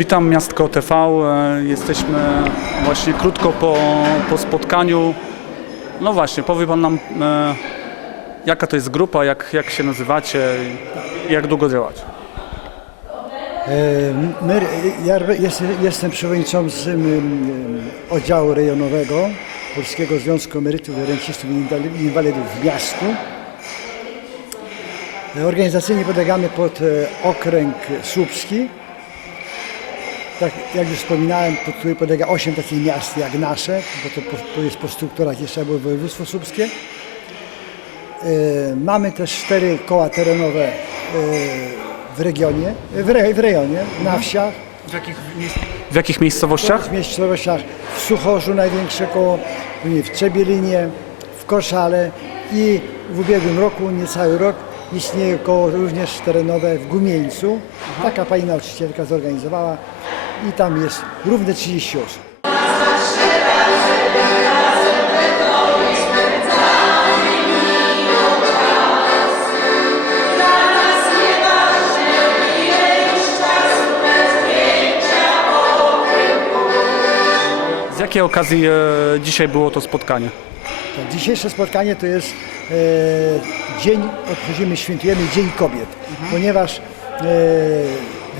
Witam Miastko TV. E, Jesteśmy właśnie krótko po, po spotkaniu. No właśnie, powie Pan nam, e, jaka to jest grupa, jak, jak się nazywacie jak długo działacie? E, My, ja jestem, jestem przewodniczącym oddziału rejonowego Polskiego Związku Emerytów i Inwalidów w Miastku. E, Organizacyjnie podlegamy pod e, okręg słupski. Tak jak już wspominałem, pod podlega 8 takich miast jak nasze, bo to po, to jest po strukturach jeszcze było województwo słupskie. E, Mamy też cztery koła terenowe e, w regionie, w, re, w rejonie, na wsiach, W jakich, w jakich miejscowościach? w miejscowościach w Suchorzu największe koło, później w Trzebielinie, w Koszale i w ubiegłym roku, niecały rok, istnieje koło również terenowe w Gumieńcu. Taka pani nauczycielka zorganizowała i tam jest równe 30 osób. Z jakiej okazji e, dzisiaj było to spotkanie? Tak, dzisiejsze spotkanie to jest e, dzień, obchodzimy, świętujemy Dzień Kobiet, ponieważ e,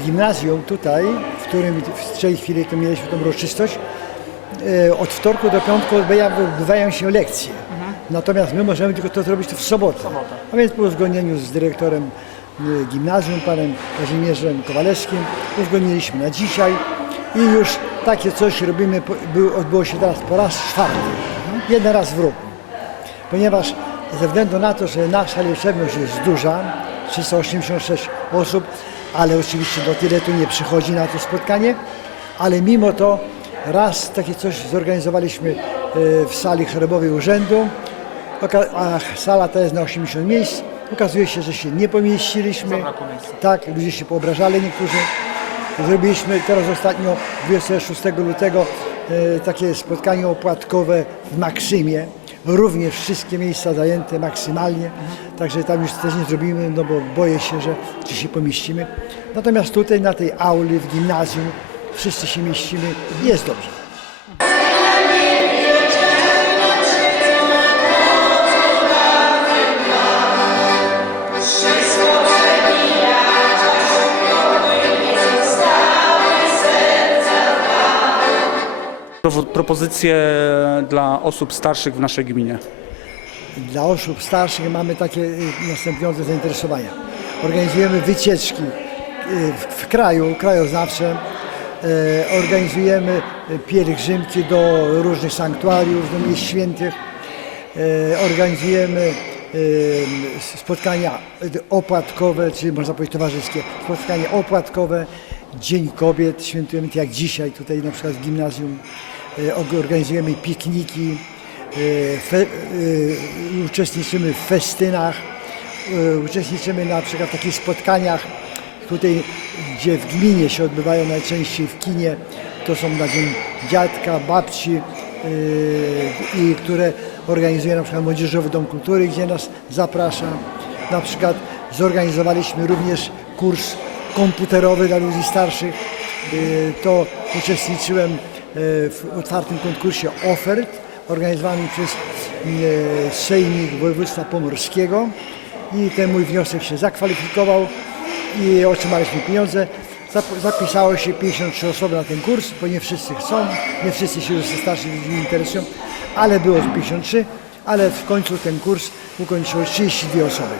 gimnazjum tutaj, w którym w tej chwili to mieliśmy tą uroczystość, e, od wtorku do piątku odbywają- się lekcje. Natomiast my możemy tylko to zrobić w sobotę. A więc po uzgodnieniu z dyrektorem e, gimnazjum, panem Kazimierzem Kowalewskim, uzgodniliśmy na dzisiaj i już takie coś robimy, odbyło się teraz po raz czwarty, jeden raz w roku. Ponieważ ze względu na to, że nasza liczebność jest duża, 386 osób, ale oczywiście do tyle tu nie przychodzi na to spotkanie, ale mimo to raz takie coś zorganizowaliśmy e, w sali chorobowej urzędu, a sala ta jest na 80 miejsc. Okazuje się, że się nie pomieściliśmy. Tak, ludzie się poobrażali niektórzy. Zrobiliśmy teraz ostatnio 26 lutego takie spotkanie opłatkowe w Maksymie. Również wszystkie miejsca zajęte maksymalnie, także tam już też nie zrobimy, no bo boję się, że czy się pomieścimy. Natomiast tutaj na tej auli w gimnazjum wszyscy się mieścimy i jest dobrze. Propozycje dla osób starszych w naszej gminie. Dla osób starszych mamy takie y, następujące zainteresowania. Organizujemy wycieczki y, w, kraju, krajoznawcze. E, Organizujemy y, pielgrzymki do różnych sanktuariów, do miejsc świętych. Organizujemy y, spotkania y, opłatkowe, czyli można powiedzieć towarzyskie, spotkania opłatkowe, Dzień Kobiet, świętujemy to jak dzisiaj tutaj na przykład w gimnazjum. E, Organizujemy pikniki, e, fe, e, uczestniczymy w festynach, uczestniczymy na przykład w takich spotkaniach tutaj, gdzie w gminie się odbywają najczęściej w kinie, to są na dzień dziadka, babci i które organizuje na przykład Młodzieżowy Dom Kultury, gdzie nas zaprasza. Na przykład zorganizowaliśmy również kurs komputerowy dla ludzi starszych. E, To uczestniczyłem e, w otwartym konkursie ofert organizowanym przez e, Sejmik Województwa Pomorskiego i ten mój wniosek się zakwalifikował i otrzymaliśmy pieniądze. Zap- Zapisało się 53 osoby na ten kurs, bo nie wszyscy chcą, nie wszyscy się już ze starszych ludzi interesują, ale było 53, ale w końcu ten kurs ukończyło 32 osoby.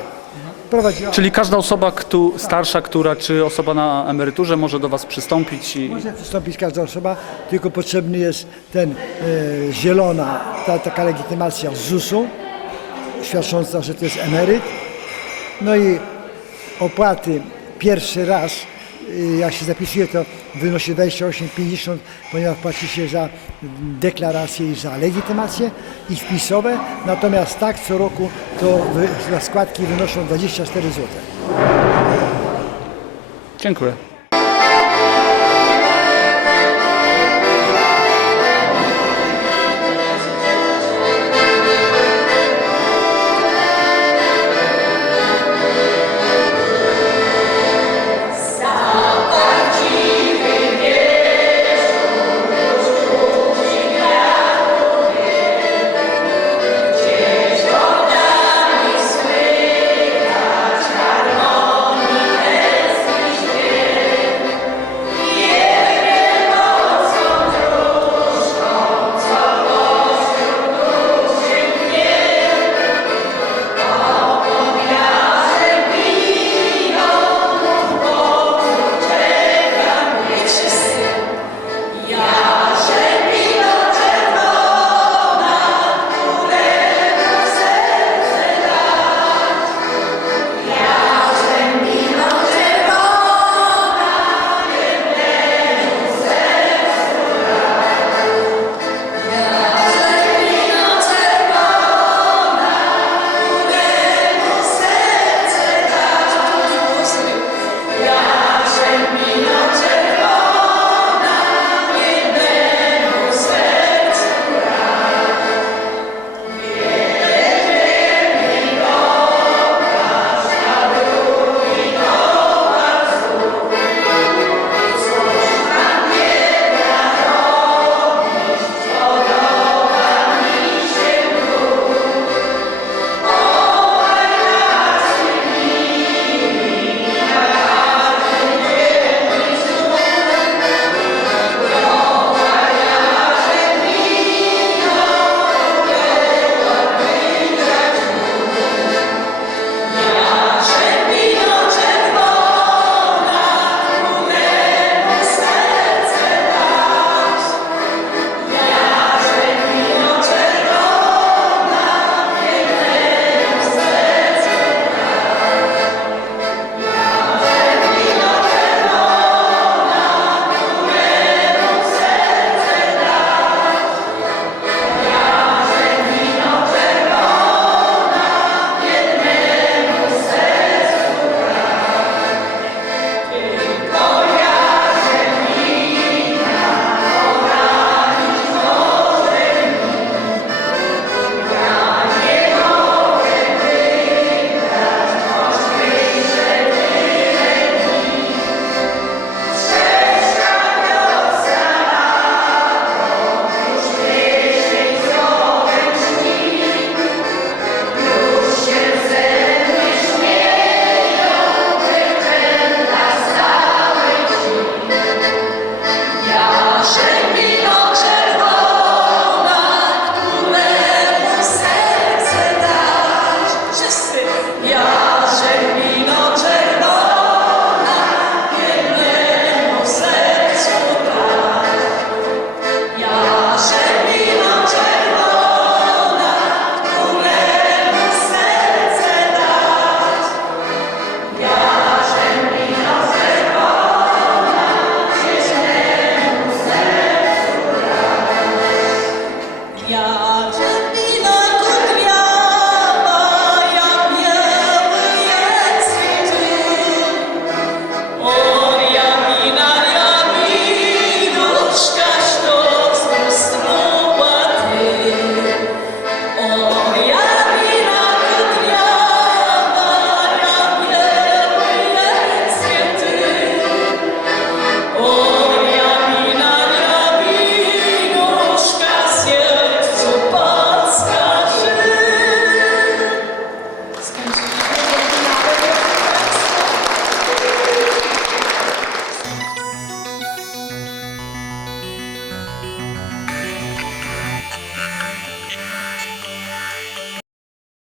Prowadziła Czyli każda osoba ktu, starsza, która czy osoba na emeryturze może do Was przystąpić i Może przystąpić każda osoba, tylko potrzebny jest ten e, zielona, ta, taka legitymacja z ZUS-u, świadcząca, że to jest emeryt. No i opłaty pierwszy raz, jak się zapisuje, to wynosi 28,50, ponieważ płaci się za deklarację i za legitymację i wpisowe. Natomiast tak co roku to składki wynoszą 24 zł. dziękuję.